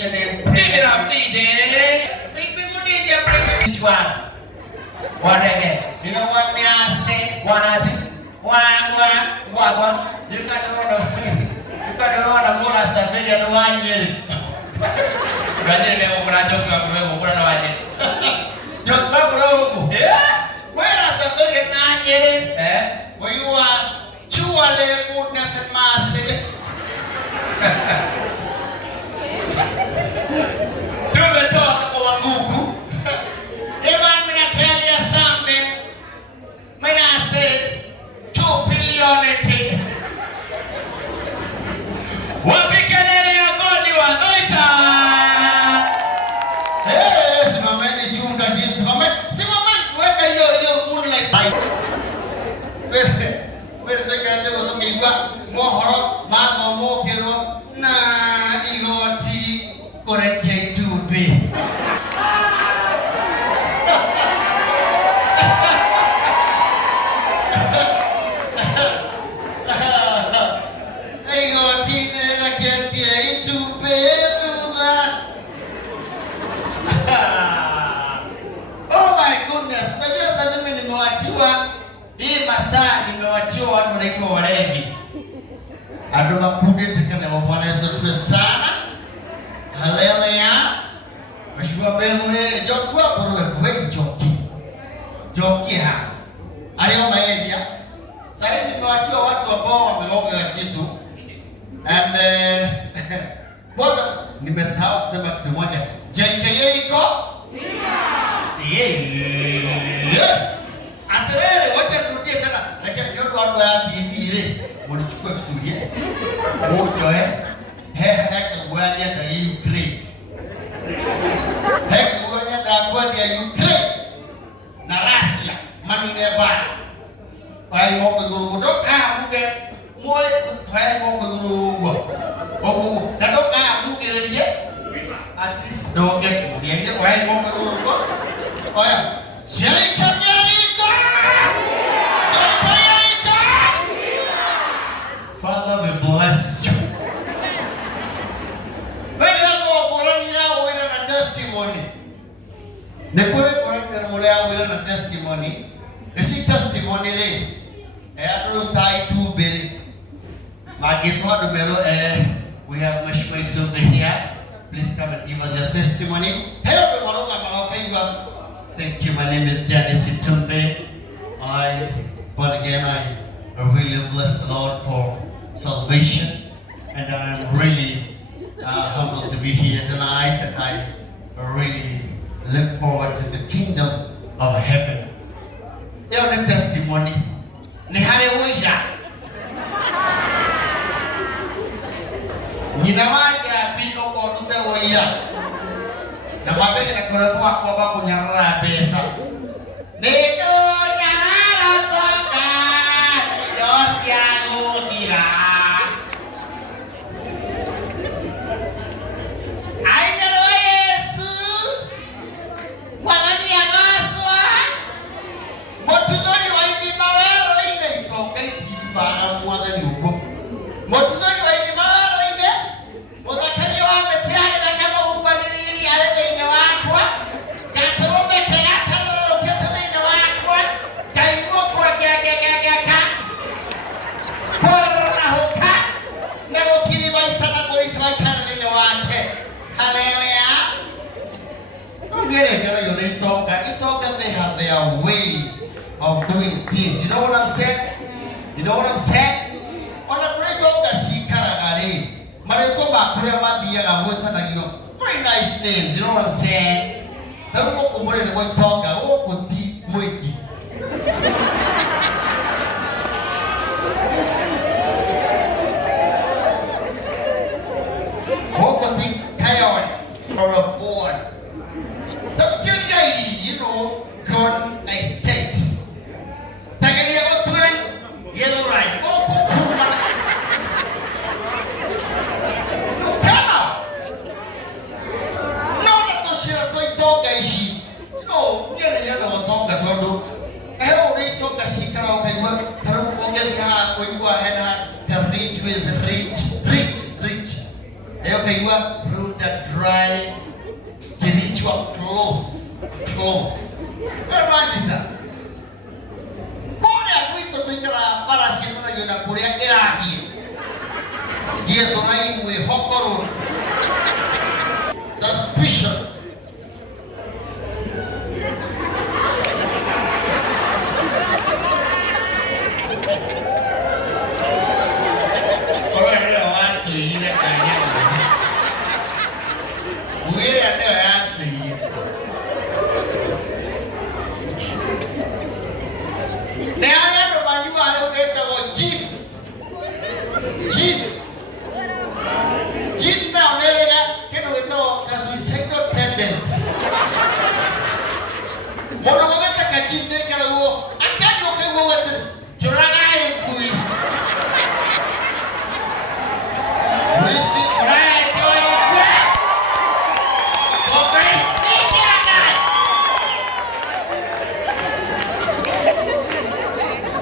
musician and bring it up, DJ. Big DJ, bring it. Which one? One again. You know what me I say? One at it. One. You can run a more as the video 1 year. Brother, never put a joke of Joke, yeah? Where are the video 9 years? Where you are, Chuale, goodness and mercy. Do the talk of Gugu. They want me to tell you something. When I say 2 billion, what we can Ngoni wa thuita. Hey, simameni juu kajim, simameni weka hiyo moonlight. Wewe teka ndio kutoka mohoro mama mokero na igoti koreke itumbi. Hii masaa nimewachiwa watu wanaitwa walevi. Ando makude tikana Bwana Yesu asifiwe sana. Haleluya. Mheshimiwa Benwe, jokwa borowe kwezi joki ha. Alio maedia. Sasa nimewachiwa watu ambao wameoga kitu. And kwanza nimesahau kusema kitu moja. JKA iko? Yeah. Aterere wacha turudie tena lakini ndio watu wa TV ile mlichukua vizuri mojo heka kuwanya na Ukraine heka kuwanya na kwani ya Ukraine na Russia manine bana bai ngoko guru doka muge moy thai ngoko guru ogu na doka muge rediye at least doge muge bai ngoko guru oya jai Father, we bless you. When you go Borania with a testimony, the Korean with a testimony, you see testimony there. Andu thuita beri. Magitwa numero we have much way to be here. Please come and give us your testimony. Hello, thank you. My name is Janice Itumbi. But again, I really bless the Lord for salvation, and I'm really humbled to be here tonight, and I really look forward to the kingdom of heaven. The testimony. Hallelujah. Ninawaja piko kwa rute oya. Na wapeke na kurepuwa kwa bako nyarara pesa. Nito nyarara toka Yosiano dira. Aina Yesu Wanani amaswa Motudori wa hivi mawero ine itoka ifana mwadani uko Motudori wa hivi mawero ine Mutakani wa metiani na kama ubanilini alete ine wakwa Gaturume kelata roketa ine wakwa Kaimuo kwa gagagagaga Korra hoka Nego kiri wa itana polisi wa itana ine wake Hallelujah. They have their way of doing things. You know what I'm saying? You know what I'm saying? On a great yoga, see Karagari. Marikoba, Kuremania, and very nice names. You know what I'm saying? The Mokumuri, the way talk, oh, Kuti, Muiki. Okoti, Kayon, or a board. You know, Gordon Estate. Tagalia Otwen, Yellow Right. Oh, come on. No, not to share a toy dog. No, near the other dog that I do. I already told the secret of the work. Through get the heart, we go ahead and the rich with rich. Okay, you are rude that dry. kuria irathie giethurai mwihokoro suspicion kajim ne kala wo akajo ke wo wat juraga e kuis wisi rai to e ko presi kana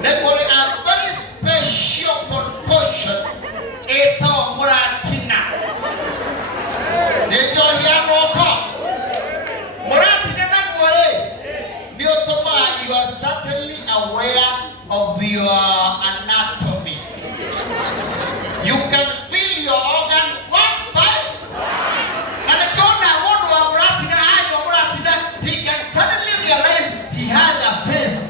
ne pore a very special concoction eto muratina ne jo ya moko muratina na gore. You are certainly aware of your anatomy. You can feel your organ one by and he can suddenly realize he has a face.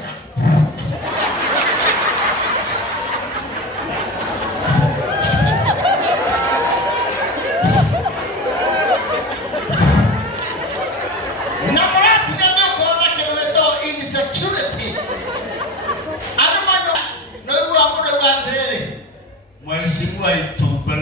Insecurity. Mheshimiwa itumbi